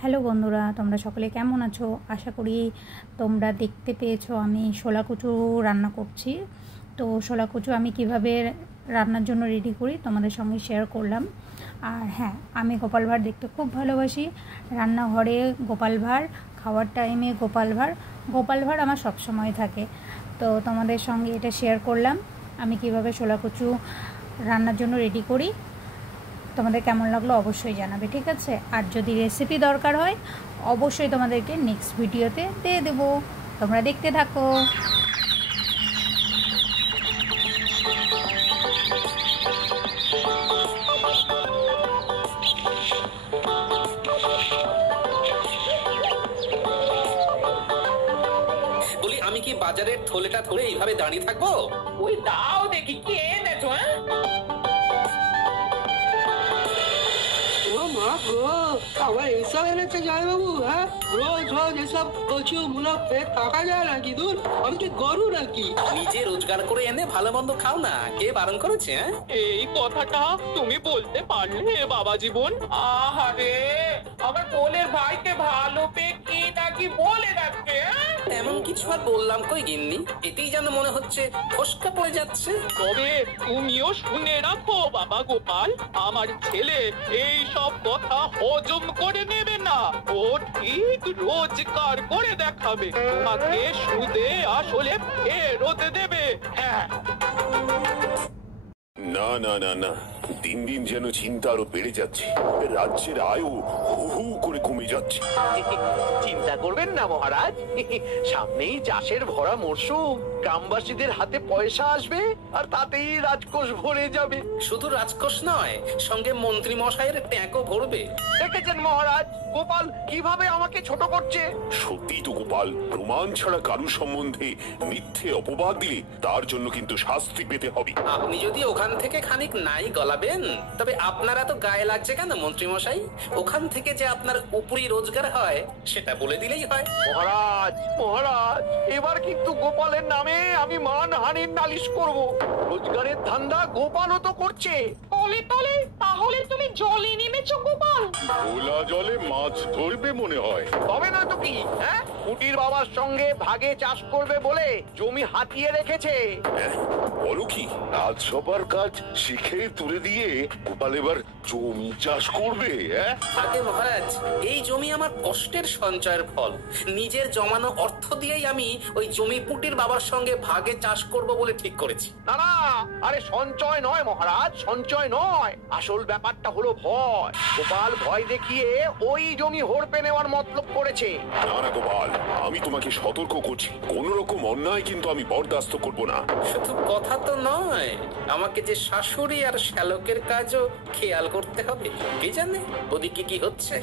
Hello বন্ধুরা, তোমরা সকলে কেমন আছো? আশা করি তোমরা দেখতে পেয়েছো আমি শোলা কচু রান্না করছি। তো শোলা কচু আমি কিভাবে রান্নার জন্য রেডি করি তোমাদের সঙ্গে শেয়ার করলাম। আর হ্যাঁ, আমি গোপাল ভাঁড় দেখতে খুব ভালোবাসি। রান্নাঘরে গোপাল ভাঁড়, খাওয়ার টাইমে গোপাল ভাঁড় আমার সব সময় থাকে। তো তোমাদের সঙ্গে এটা শেয়ার করলাম আমি কিভাবে শোলা কচু রান্নার জন্য রেডি করি। তোমাদের কেমন লাগলো অবশ্যই জানাবে, ঠিক আছে? আর যদি রেসিপি দরকার হয় অবশ্যই তোমাদেরকে নেক্সট ভিডিওতে দিয়ে দেবো। তোমরা দেখতে থাকো। বলি, আমি কি বাজারের থলেটা ধরে এইভাবে দাঁড়িয়ে থাকবো? ওই দাও দেখি কি এনেছো। আবার এইসব এনেছে জয়বাবু? হ্যাঁ, রোজ রোজ এসব কচু মুলো পেট টাকা যায় নাকি? দূর, আমি কি গরু নাকি? নিজে রোজগার করে এনে ভালো মন্দ খাও না, কে বারণ করেছে? এই কথাটা তুমি বলতে পারলে বাবা জীবন? আহারে, আমার কোলের ভাইকে ভালো পেয়ে কি নাকি বলে যাচ্ছে। এমন কিছু আর বললাম কই গিন্নি, এতেই যেন মনে হচ্ছে ফসকা পড়ে যাচ্ছে। তবে তুমিও শুনে রাখো বাবা গোপাল, আমার ছেলে এই সব কথা হজম করে নেবে না। ও ঠিক রোজগার করে দেখাবে, তোমাকে সুদে আসলে ফেরত দেবে। হ্যাঁ, না না না না, দিন দিন যেন চিন্তা আরো বেড়ে যাচ্ছে। রাজ্যের আয়ু হু হু করে কমে যাচ্ছে। চিন্তা করবেন না মহারাজ, সামনেই চাষের ভরা মরশুম, গ্রামবাসীদের হাতে পয়সা আসবে আর তাতেই রাজকোষ ভরে যাবে। শুধু রাজকোষ নয়, সঙ্গে মন্ত্রী মশাইয়ের ট্যাঁকও ভরবে। দেখেছেন মহারাজ, গোপাল কিভাবে আমাকে ছোট করছে। সত্যি তো গোপাল, প্রমাণ ছাড়া কারু সম্বন্ধে মিথ্যে অপবাদ দিলে তার জন্য কিন্তু শাস্তি পেতে হবে। আপনি যদি ওখান থেকে খানিক নাই গলাবেন, তবে আপনারা তো গায়ে লাগছে কেন মন্ত্রী মশাই? ওখান থেকে যে আপনার উপরি রোজগার হয় সেটা বলে দিলেই হয়। মহারাজ মহারাজ, এবার কিন্তু গোপালের নামে আমি মানহানির নালিশ করব। রোজগারের ধান্দা গোপালও তো করছে। তলে তলে তাহলে তুমি জলে নেমেছো গোপাল? খোলা জলে মাছ ধরবে মনে হয়। তবে না তো কি, হ্যাঁ, কুটির বাবার সঙ্গে ভাগে চাষ করবে বলে জমি হাতিয়ে রেখেছে। বলো কি, রাজসভার কাজ শিখে তুলে দিয়ে গোপাল এবার জমি চাষ করবে? আগে মহারাজ, এই জমি আমার কষ্টের সঞ্চয়ের ফল। নিজের জমানো অর্থ দিয়েই আমি ওই জমি পুটির বাবার সঙ্গে ভাগে চাষ করব বলে ঠিক করেছি। না না, আরে সঞ্চয় নয় মহারাজ, সঞ্চয় নয়। আসল ব্যাপারটা হলো ভয়। গোপাল ভয় দেখিয়ে ওই জমি হড়পে নেওয়ার মতলব করেছে। না না গোপাল, আমি তোমাকে সতর্ক করছি, কোন রকম অন্যায় কিন্তু আমি বরদাস্ত করব না। শুধু কথা তো নয়, আমাকে যে শাশুড়ি আর শ্যালকের কাজও খেয়াল করতে হবে। কে জানে ওদিকে কি হচ্ছে।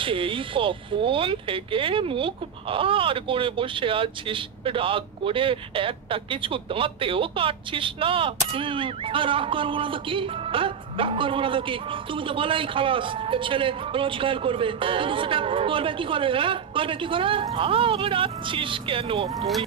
সেই কখন থেকে মুখ ভার করে বসে আছিস, রাগ করে একটা কিছু দাঁতেও কাটছিস না। আর রাগ করবো না তো কি? হ্যাঁ, রাগ করবো না তো কি? তুমি তো বলাই খালাস ছেলে রোজগার করবে, কিন্তু সেটা করবে কি করে? হ্যাঁ, করবে কি করে? আবার আছিস কেন তুই?